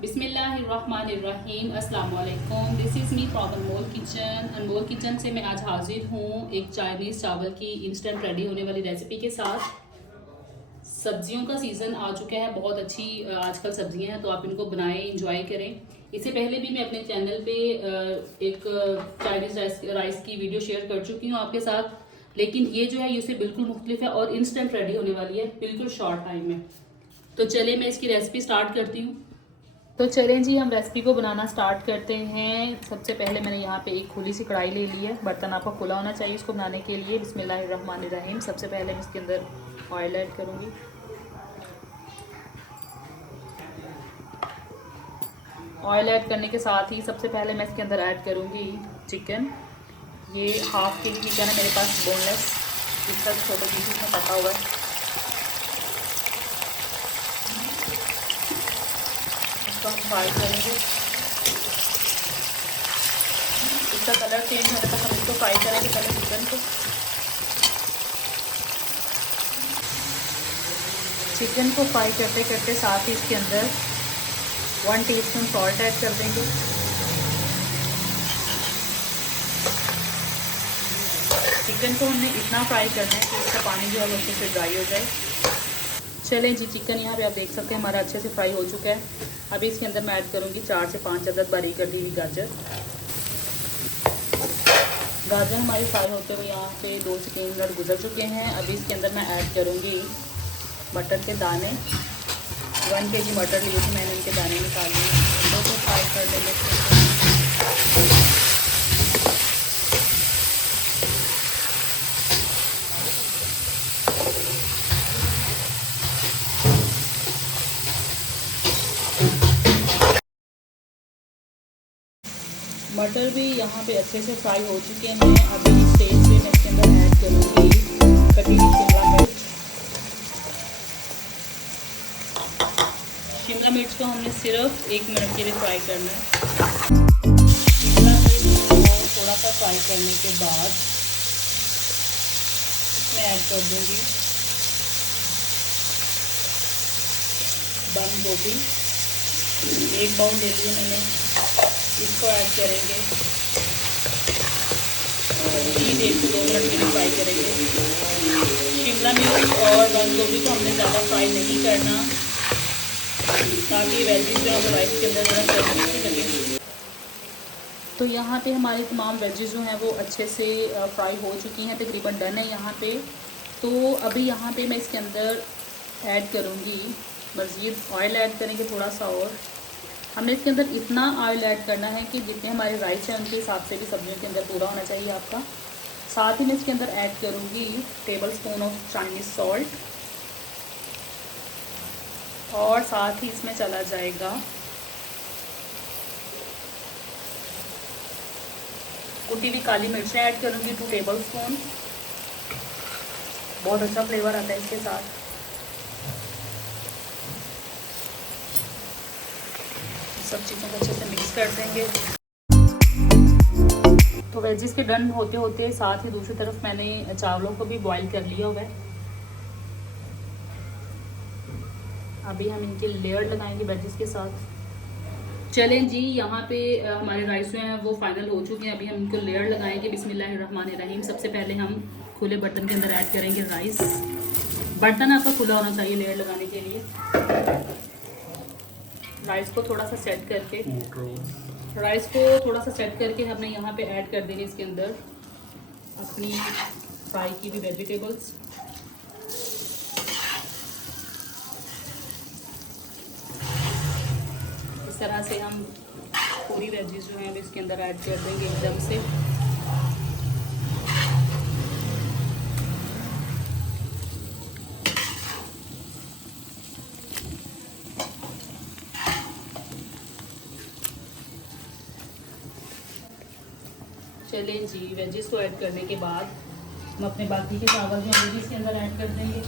बिस्मिल्लाहिर्रहमानिर्रहीम अस्सलाम वालेकुम। This is me from Anmol kitchen. Anmol kitchen से मैं आज हाजिर हूँ एक चाइनीज़ चावल की इंस्टेंट रेडी होने वाली रेसिपी के साथ। सब्जियों का सीज़न आ चुका है, बहुत अच्छी आजकल सब्जियां हैं, तो आप इनको बनाएं, इंजॉय करें। इससे पहले भी मैं अपने चैनल पे एक चाइनीज़ राइस की वीडियो शेयर कर चुकी हूँ आपके साथ, लेकिन ये जो है इससे बिल्कुल मुख्तलिफ है और इंस्टेंट रेडी होने वाली है बिल्कुल शॉर्ट टाइम में। तो चलिए मैं इसकी रेसिपी स्टार्ट करती हूँ। तो चलें जी, हम रेसिपी को बनाना स्टार्ट करते हैं। सबसे पहले मैंने यहाँ पे एक खुली सी कढ़ाई ले ली है। बर्तन आपका खुला होना चाहिए इसको बनाने के लिए। बिस्मिल्लाहिर्रहमानिर्रहीम। सबसे पहले मैं इसके अंदर ऑयल ऐड करूँगी। ऑयल ऐड करने के साथ ही सबसे पहले मैं इसके अंदर ऐड करूँगी चिकन। ये हाफ के जी चिकन है मेरे पास, बोनलेस, इसका छोटे पीसेस में कटा हुआ है। इसको हम फ्राई करेंगे। इसका कलर चेंज होने तक हम इसको फ्राई करेंगे पहले चिकन को। चिकन को फ्राई करते करते साथ ही इसके अंदर 1 टीस्पून सॉल्ट ऐड कर देंगे। चिकन को हमने इतना फ्राई करना है कि इसका पानी जो है वो अच्छे से ड्राई हो जाए। चलें जी, चिकन यहाँ पे आप देख सकते हैं हमारा अच्छे से फ्राई हो चुका है। अभी इसके अंदर मैं ऐड करूँगी 4 से 5 अदद बारीक कटी हुई गाजर। गाजर हमारी फ्राई होते हुए यहाँ पे 2 से 3 मिनट गुजर चुके हैं। अभी इसके अंदर मैं ऐड करूँगी मटर के दाने। 1 kg मटर लिए थे मैंने, इनके दाने निकाल लिए। इनको तो फ्राई कर लेंगे। मटर भी यहाँ पे अच्छे से फ्राई हो चुके हैं। अभी इस स्टेज पे मैं इसके अंदर ऐड करूँगी कटी हुई शिमला मिर्च। शिमला मिर्च को हमने सिर्फ 1 मिनट के लिए फ्राई करना है। शिमला मिर्च को थोड़ा सा फ्राई करने के बाद इसमें ऐड कर दूँगी बंद गोभी। 1 बाउल ले लिए मैंने, इसको ऐड करेंगे। 1 से 2 मिनट के लिए फ्राई करेंगे। शिमला मिर्च और बंद गोभी को हमने ज़्यादा फ्राई नहीं करना, ताकि वेजिस जो है राइस के अंदर ज़रा क्रंची लगे। तो यहाँ पे हमारे तमाम वेजिस जो हैं वो अच्छे से फ्राई हो चुकी हैं, तकरीबन डन है यहाँ पे। तो अभी यहाँ पे मैं इसके अंदर ऐड करूँगी, मज़ीद ऑयल ऐड करेंगे थोड़ा सा। और हमने इसके अंदर इतना ऑयल ऐड करना है कि जितने हमारे राइस हैं उनके हिसाब से भी सब्जियों के अंदर पूरा होना चाहिए आपका। साथ ही मैं इसके अंदर ऐड करूँगी टेबलस्पून ऑफ चाइनीज़ सॉल्ट, और साथ ही इसमें चला जाएगा कुटी हुई काली मिर्चें ऐड करूँगी 2 टेबलस्पून। बहुत अच्छा फ्लेवर आता है इसके साथ। सब चीज़ों को अच्छे से मिक्स कर देंगे। तो वेजिस के डन होते होते साथ ही दूसरी तरफ मैंने चावलों को भी बॉईल कर लिया हुआ है। अभी हम इनके लेयर लगाएंगे वेजिस के साथ। चलें जी, यहाँ पे हमारे राइस जो हैं वो फाइनल हो चुके हैं। अभी हम इनको लेयर लगाएंगे। बिस्मिल्लाहिर्रहमानिर्रहीम। सबसे पहले हम खुले बर्तन के अंदर ऐड करेंगे राइस। बर्तन आपका खुला होना चाहिए लेयर लगाने के लिए। राइस को थोड़ा सा सेट करके हमने यहाँ पे ऐड कर देंगे इसके अंदर अपनी फ्राई की भी वेजिटेबल्स। इस तरह से हम पूरी वेजिस जो हैं इसके अंदर ऐड कर देंगे एकदम से। चलें जी, वेजिस को ऐड करने के बाद हम अपने बाकी के चावल जो हैं इसके अंदर ऐड कर देंगे।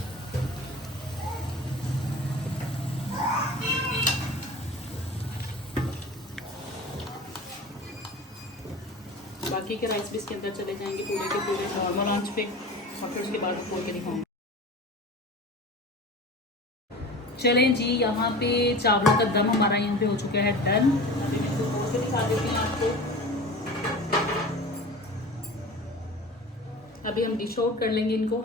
बाकी के राइस भी इसके अंदर चले जाएंगे पूरे के पूरे नॉर्मल आंच पे, और फिर उसके बाद खोल के दिखाऊंगी। चलें जी, यहाँ पे चावलों का दम हमारा यहाँ पे हो चुका है डन। अभी मैं इसको खोल के दिखा देती हूँ आपको। अभी हम डिश आउट कर लेंगे इनको।